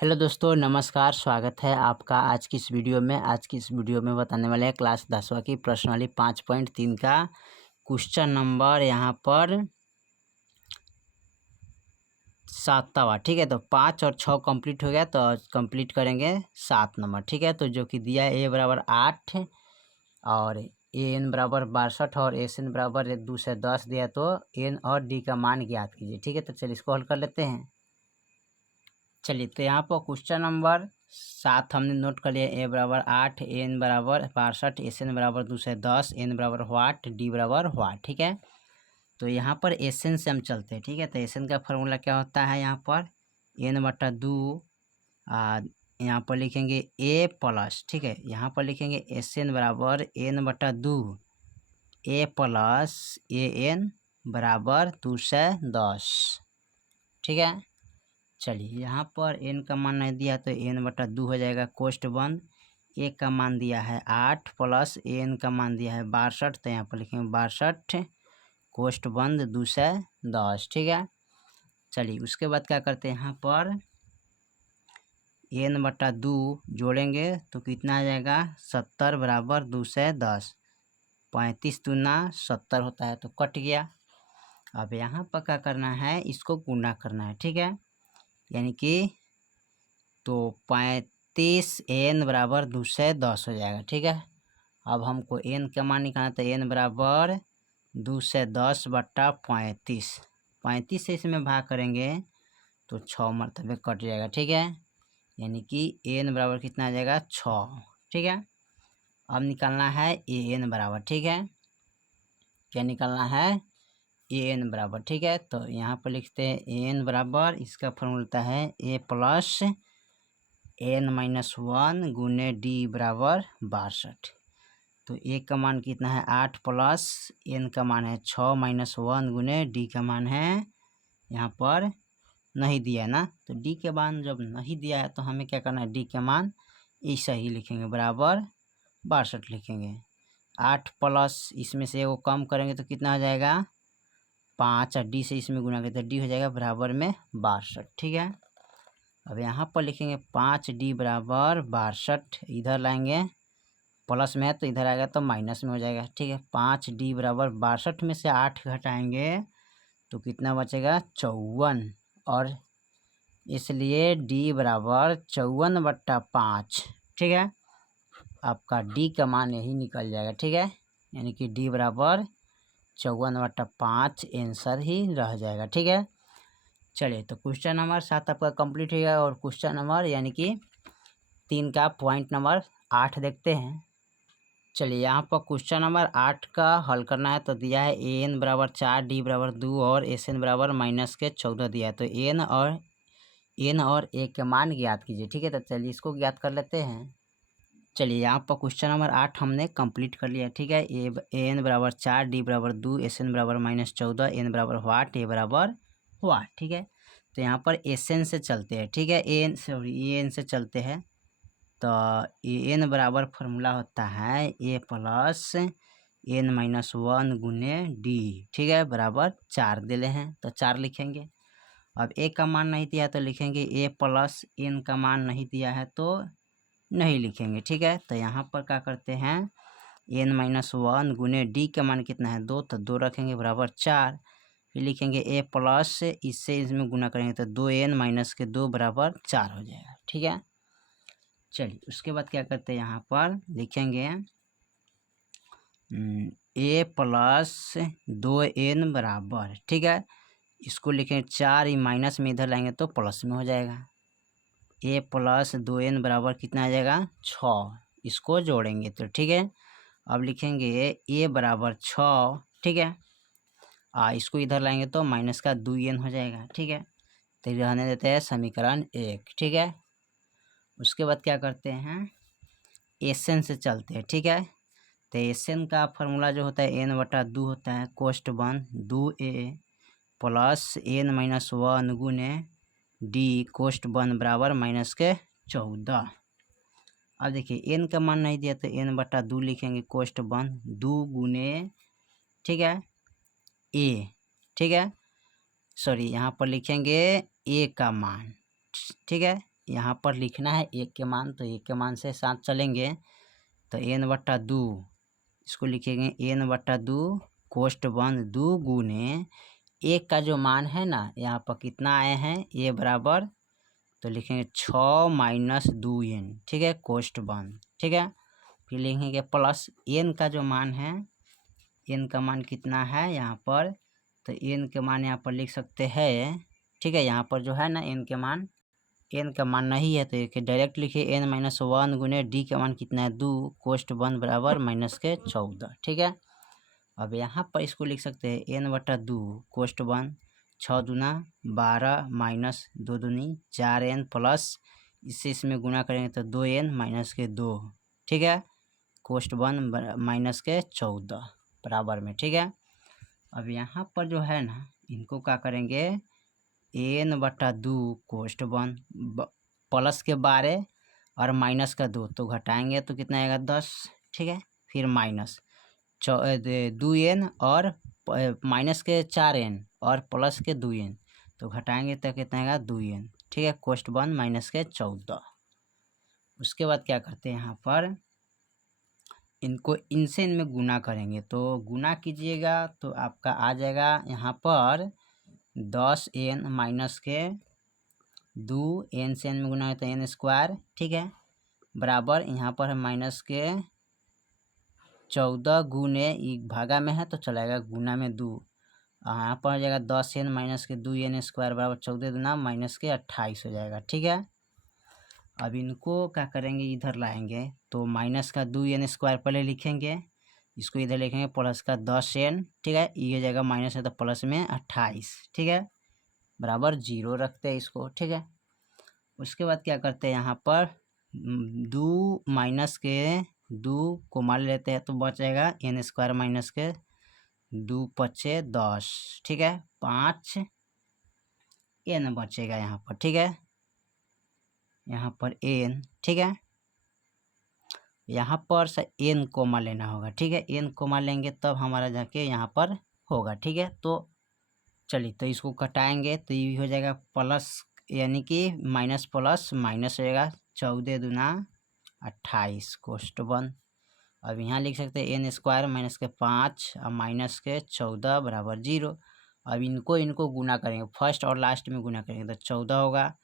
Hello दोस्तों, नमस्कार। स्वागत है आपका आज की इस वीडियो में। आज की इस वीडियो में बताने वाले हैं क्लास 10वीं की प्रश्नावली 5.3 का क्वेश्चन नंबर यहाँ पर 7वां। ठीक है, तो 5 और 6 कंप्लीट हो गया, तो कंप्लीट करेंगे 7 नंबर। ठीक है, तो जो कि दिया है ए बराबर 8 और ए एन बराबर 62 और एस एन बराबर 2 से 10 दिया, तो एन और डी का मान ज्ञात कीजिए। ठीक है, तो चलिए इसको हल कर लेते हैं। चलिए, तो यहाँ पर क्वेश्चन नंबर 7 हमने नोट कर लिया। ए बराबर 8, एन बराबर 62, एस एन बराबर 2 से 10, एन बराबर वाट, डी बराबर वाट। ठीक है, तो यहाँ पर एस एन से हम चलते हैं। ठीक है, तो एस एन का फॉर्मूला क्या होता है, यहाँ पर एन बटा 2, यहाँ पर लिखेंगे ए प्लस। ठीक है, यहाँ पर लिखेंगे एस एन बराबर एन बटा 2 ए प्लस ए एन बराबर 2 से 10। ठीक है, चलिए यहाँ पर एन का मान नहीं दिया तो एन बटा 2 हो जाएगा कोष्ठ बंद। ए का मान दिया है 8 प्लस एन का मान दिया है 62, तो यहाँ पर लिखेंगे 62 कोष्ठ बंद 2 से 10। ठीक है, चलिए उसके बाद क्या करते हैं, यहाँ पर एन बटा 2 जोड़ेंगे तो कितना आ जाएगा 70 बराबर 2 से 10। 35 दूना 70 होता है, तो कट गया। अब यहाँ पर क्या करना है, इसको गुणा करना है। ठीक है, यानी कि तो 35 एन बराबर 2 से 10 हो जाएगा। ठीक है, अब हमको एन का मान निकालना, तो एन बराबर 2 से 10 बट्टा 35। 35 से इसमें भाग करेंगे तो 6 मरतबे कट जाएगा। ठीक है, यानी कि एन बराबर कितना आ जाएगा 6। ठीक है, अब निकालना है ए एन बराबर। ठीक है, क्या निकालना है, ए एन बराबर। ठीक है, तो यहाँ पर लिखते हैं ए एन बराबर, इसका फॉर्मूला है ए प्लस एन माइनस 1 गुने डी बराबर 62। तो ए का मान कितना है 8 प्लस एन का मान है 6 माइनस 1 गुने डी का मान है, यहाँ पर नहीं दिया है ना, तो डी के मान जब नहीं दिया है तो हमें क्या करना है, डी के मान ऐसा ही लिखेंगे बराबर 62 लिखेंगे। 8 प्लस इसमें से वो कम करेंगे तो कितना हो जाएगा 5, और डी से इसमें गुना करें तो डी हो जाएगा बराबर में 62। ठीक है, अब यहाँ पर लिखेंगे 5d बराबर 62, इधर लाएंगे प्लस में है तो इधर आएगा तो माइनस में हो जाएगा। ठीक है, 5d बराबर 62 में से 8 घटाएंगे तो कितना बचेगा 54, और इसलिए d बराबर 54 बट्टा 5। ठीक है, आपका d का मान यही निकल जाएगा। ठीक है, यानी कि d बराबर 54 बट्टा 5 आंसर ही रह जाएगा। ठीक है, चलिए तो क्वेश्चन नंबर 7 आपका कंप्लीट हो गया, और क्वेश्चन नंबर यानी कि 3 का पॉइंट नंबर 8 देखते हैं। चलिए यहाँ पर क्वेश्चन नंबर 8 का हल करना है, तो दिया है ए एन बराबर 4, डी बराबर 2 और एस एन बराबर -14 दिया है, तो एन और ए के मान ज्ञात कीजिए। ठीक है, तो चलिए इसको ज्ञात कर लेते हैं। चलिए यहाँ पर क्वेश्चन नंबर 8 हमने कंप्लीट कर लिया। ठीक है, ए एन बराबर 4, डी बराबर 2, एस एन बराबर -14, एन बराबर वाट, ए बराबर वाट। ठीक है, तो यहाँ पर एस एन से चलते हैं। ठीक है, ए एन से चलते हैं, तो ए एन बराबर फॉर्मूला होता है ए प्लस एन माइनस 1 गुने डी। ठीक है, बराबर 4 दिले हैं तो 4 लिखेंगे। अब ए का मान नहीं दिया तो लिखेंगे ए प्लस एन का मान नहीं दिया है तो नहीं लिखेंगे। ठीक है, तो यहाँ पर क्या करते हैं, एन माइनस 1 गुने डी का मान कितना है 2, तो 2 रखेंगे बराबर 4। फिर लिखेंगे ए प्लस, इससे इसमें गुना करेंगे तो 2n माइनस के 2 बराबर 4 हो जाएगा। ठीक है, चलिए उसके बाद क्या करते हैं, यहाँ पर लिखेंगे ए प्लस 2n बराबर। ठीक है, इसको लिखेंगे 4, ही माइनस में इधर लाएंगे तो प्लस में हो जाएगा। ए प्लस 2n बराबर कितना आ जाएगा 6, इसको जोड़ेंगे तो ठीक है। अब लिखेंगे ए बराबर 6। ठीक है, इसको इधर लाएंगे तो माइनस का 2n हो जाएगा। ठीक है, तो रहने देते हैं समीकरण 1। ठीक है, उसके बाद क्या करते हैं, एस एन से चलते हैं। ठीक है, तो एस एन का फॉर्मूला जो होता है एन बटा 2 होता है कोष्ठ बन 2a प्लस एन माइनस 1 गुने डी कोष्ठ बन बराबर -14। अब देखिए एन का मान नहीं दिया तो एन बटा 2 लिखेंगे कोष्ठ बन 2 गुने, ठीक है, ए। ठीक है, सॉरी यहाँ पर लिखेंगे ए का मान। ठीक है, यहाँ पर लिखना है 1 के मान, तो 1 के मान से साथ चलेंगे तो n/2 इसको लिखेंगे n/2 कोष्ट बंद 2 गुने 1 का जो मान है ना यहाँ पर कितना आए हैं a बराबर, तो लिखेंगे 6 माइनस 2n, ठीक है, कोष्ट बंद, ठीक है। फिर लिखेंगे प्लस n का जो मान है, n का मान कितना है यहाँ पर, तो n के मान यहाँ पर लिख सकते हैं, ठीक है। यहाँ पर जो है ना n का मान नहीं है तो एक डायरेक्ट लिखिए n-1 गुने d का मान कितना है 2 कोष्ट बंद बराबर -14, ठीक है। अब यहाँ पर इसको लिख सकते हैं n/2 कोष्ट बंद 6 दूना 12 माइनस 2 दूनी 4n प्लस इससे इसमें गुना करेंगे तो 2n-2, ठीक है, कोष्ट बंद -14 बराबर में, ठीक है। अब यहाँ पर जो है ना इनको क्या करेंगे n/2 कोष्ट बंद प्लस के 12 और माइनस का 2 तो घटाएंगे तो कितना आएगा 10, ठीक है। फिर माइनस 2n और माइनस के 4n और प्लस के 2n तो घटाएंगे तो कितना आएगा 2n, ठीक है, कोष्ट बंद -14। उसके बाद क्या करते हैं यहाँ पर इनको इनसे इनमें गुना करेंगे, तो गुना कीजिएगा तो आपका आ जाएगा यहाँ पर 10n माइनस के 2 n से n में गुना है तो n², ठीक है, बराबर यहाँ पर है माइनस के 14 गुने भागा में है तो चलाएगा गुना में 2, यहाँ पर हो जाएगा 10n माइनस के 2n² बराबर 14 दूना -28 हो जाएगा, ठीक है। अब इनको क्या करेंगे इधर लाएंगे तो माइनस का 2n² पहले लिखेंगे, इसको इधर लिखेंगे प्लस का 10n, ठीक है, ये हो जाएगा माइनस है तो प्लस में 28, ठीक है, बराबर 0 रखते हैं इसको, ठीक है। उसके बाद क्या करते हैं यहाँ पर 2 माइनस के 2 को मान लेते हैं तो बच जाएगा n² माइनस के 2 पचे 10, ठीक है, 5 n बचेगा यहाँ पर, ठीक है, यहाँ पर n, ठीक है, यहाँ पर से n कोमा लेना होगा, ठीक है, n कोमा लेंगे तब हमारा जाके यहाँ पर होगा, ठीक है। तो चलिए तो इसको कटाएंगे तो ये हो जाएगा प्लस यानी कि माइनस प्लस माइनस हो जाएगा 14 दूना 28 कोष्ट बंद। अब यहाँ लिख सकते हैं n² माइनस के 5 और माइनस के 14 बराबर 0। अब इनको गुना करेंगे, फर्स्ट और लास्ट में गुना करेंगे तो 14 होगा,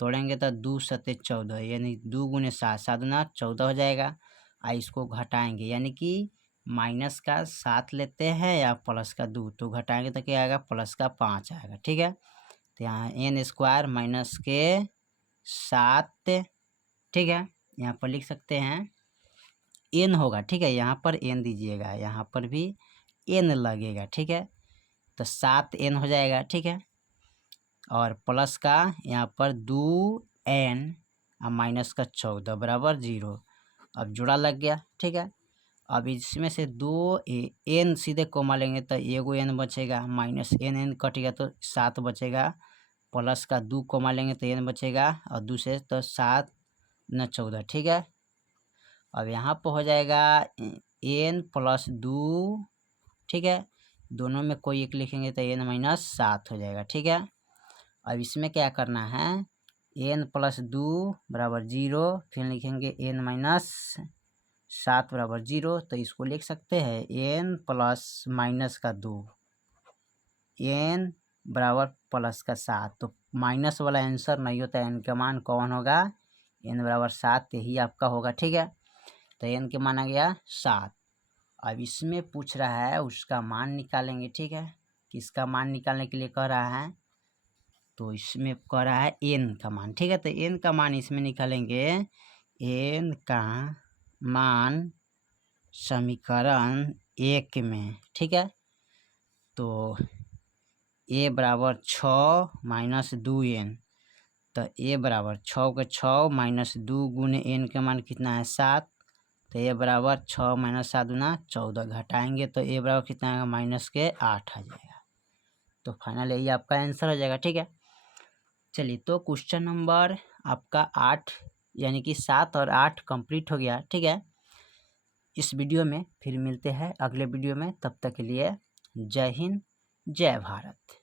तोड़ेंगे तो 2 सत्ते 14 यानी 2 गुने 7 7 दूना 14 हो जाएगा। इसको घटाएंगे यानी कि माइनस का 7 लेते हैं या प्लस का 2 तो घटाएंगे तो क्या आएगा प्लस का 5 आएगा, ठीक है। तो यहाँ n² माइनस के 7, ठीक है, यहाँ पर लिख सकते हैं n होगा, ठीक है, यहाँ पर n दीजिएगा, यहाँ पर भी n लगेगा, ठीक है, तो 7n हो जाएगा, ठीक है, और प्लस का यहाँ पर 2n और माइनस का 14 बराबर 0। अब जोड़ा लग गया, ठीक है। अब इसमें से 2 n सीधे कोमा लेंगे तो एगो n बचेगा, माइनस n कट गया तो 7 बचेगा, प्लस का 2 कोमा लेंगे तो n बचेगा और 2 से तो 7 न 14, ठीक है। अब यहाँ पर हो जाएगा n प्लस 2, ठीक है, दोनों में कोई एक लिखेंगे तो n-7 हो जाएगा, ठीक है। अब इसमें क्या करना है n प्लस 2 बराबर 0, फिर लिखेंगे n-7 बराबर 0, तो इसको लिख सकते हैं n प्लस माइनस का 2 n बराबर प्लस का 7, तो माइनस वाला आंसर नहीं होता है, n का मान कौन होगा n बराबर 7, यही आपका होगा, ठीक है। तो n के मान आ गया 7। अब इसमें पूछ रहा है उसका मान निकालेंगे, ठीक है, किसका मान निकालने के लिए कह रहा है तो इसमें कह रहा है n का मान, ठीक है, तो n का मान इसमें निकालेंगे, n का मान समीकरण 1 में, ठीक है, तो a बराबर 6 माइनस 2n, तो a बराबर 6 के 6 माइनस 2 गुने n के मान कितना है 7, तो a बराबर 6 माइनस 7 गुना 14, घटाएंगे तो a बराबर कितना आएगा माइनस के 8 आ जाएगा। तो फाइनल यही आपका आंसर हो जाएगा, ठीक है। चलिए तो क्वेश्चन नंबर आपका 8 यानी कि 7 और 8 कंप्लीट हो गया, ठीक है। इस वीडियो में फिर मिलते हैं अगले वीडियो में, तब तक के लिए जय हिंद जय भारत।